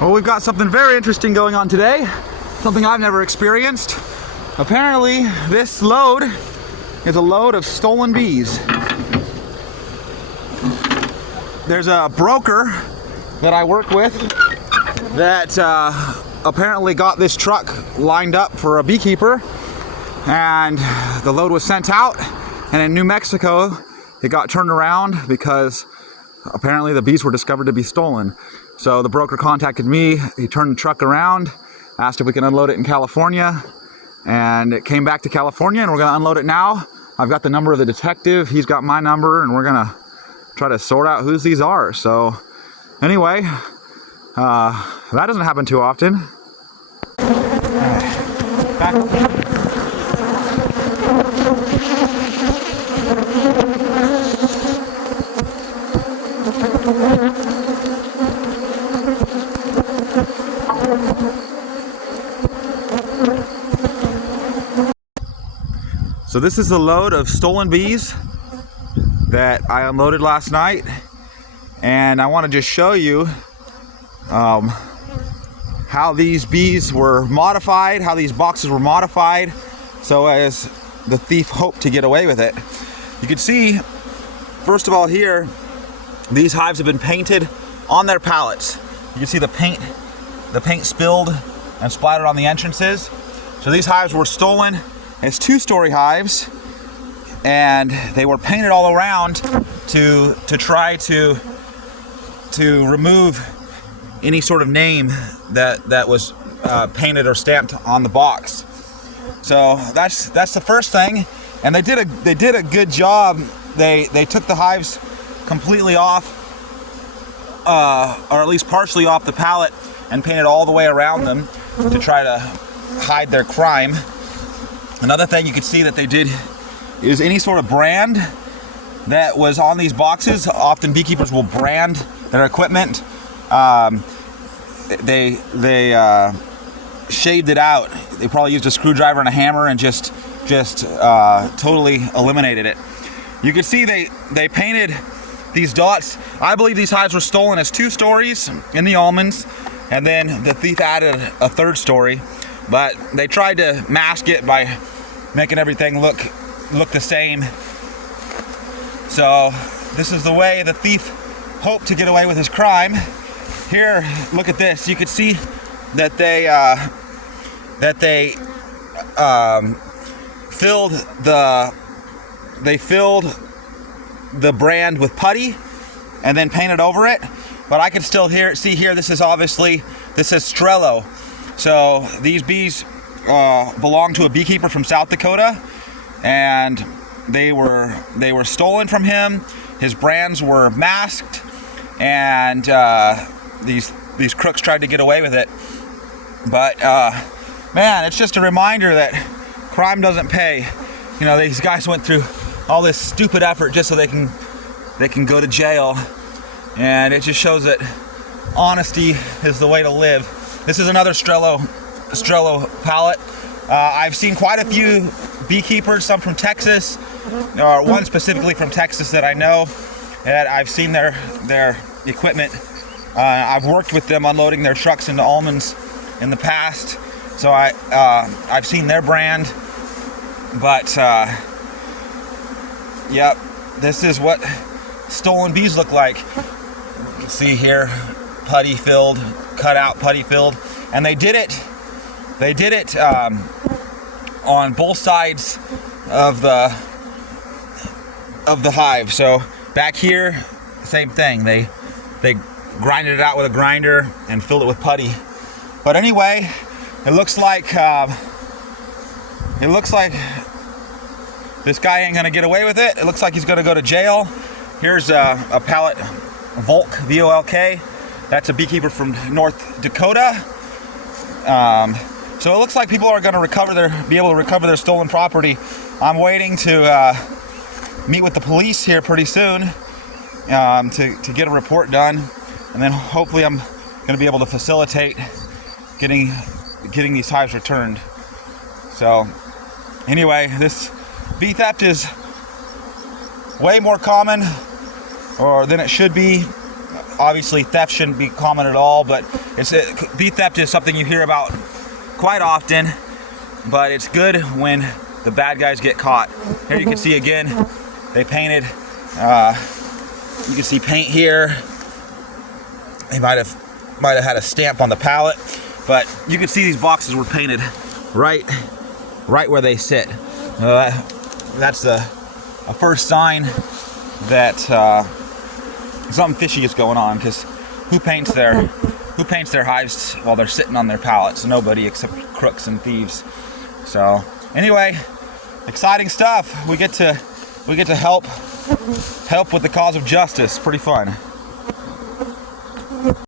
Well, we've got something very interesting going on today. Something I've never experienced. Apparently, this load is a load of stolen bees. There's a broker that I work with that apparently got this truck lined up for a beekeeper, and the load was sent out, and in New Mexico it got turned around because apparently the bees were discovered to be stolen. So the broker contacted me, he turned the truck around, asked if we can unload it in California, and it came back to California, and we're gonna unload it now. I've got the number of the detective, he's got my number, and we're gonna try to sort out whose these are. So anyway, that doesn't happen too often. Back. So this is the load of stolen bees that I unloaded last night, and I want to just show you how these bees were modified, how these boxes were modified so as the thief hoped to get away with it. You can see, first of all, here these hives have been painted on their pallets. You can see the paint spilled and splattered on the entrances. So these hives were stolen. It's 2-story hives, and they were painted all around to try to remove any sort of name that was painted or stamped on the box. So that's the first thing, and they did a good job. They took the hives completely off, or at least partially off the pallet, and painted all the way around them to try to hide their crime. Another thing you can see that they did is any sort of brand that was on these boxes. Often beekeepers will brand their equipment. They shaved it out. They probably used a screwdriver and a hammer and just totally eliminated it. You can see they painted these dots. I believe these hives were stolen as 2 stories in the almonds, and then the thief added a 3rd story. But they tried to mask it by making everything look the same. So this is the way the thief hoped to get away with his crime. Here, look at this. You can see that they filled the brand with putty and then painted over it. But I can still see here. This is Strello. So these bees belong to a beekeeper from South Dakota, and they were stolen from him. His brands were masked, and these crooks tried to get away with it. But man, it's just a reminder that crime doesn't pay. You know, these guys went through all this stupid effort just so they can go to jail, and it just shows that honesty is the way to live. This is another Strello pallet. I've seen quite a few beekeepers, some from Texas, or one specifically from Texas that I know, that I've seen their equipment. I've worked with them unloading their trucks into almonds in the past, so I've seen their brand. But yep, this is what stolen bees look like. You can see here, putty filled, cut out putty filled, and they did it on both sides of the hive. So back here, same thing. They grinded it out with a grinder and filled it with putty. But anyway, it looks like this guy ain't gonna get away with it. It looks like he's gonna go to jail. Here's a pallet, Volk, V-O-L-K. That's a beekeeper from North Dakota. So it looks like people are going to be able to recover their stolen property. I'm waiting to meet with the police here pretty soon to get a report done, and then hopefully I'm going to be able to facilitate getting these hives returned. So anyway, this bee theft is way more common than it should be. Obviously, theft shouldn't be common at all, but Bee theft is something you hear about quite often, but it's good when the bad guys get caught. Here you can see again, they painted, you can see paint here. They might have had a stamp on the pallet, but you can see these boxes were painted right where they sit. That's a first sign that something fishy is going on, because who paints their hives while they're sitting on their pallets? Nobody, except crooks and thieves. So anyway, exciting stuff. We get to help with the cause of justice. Pretty fun.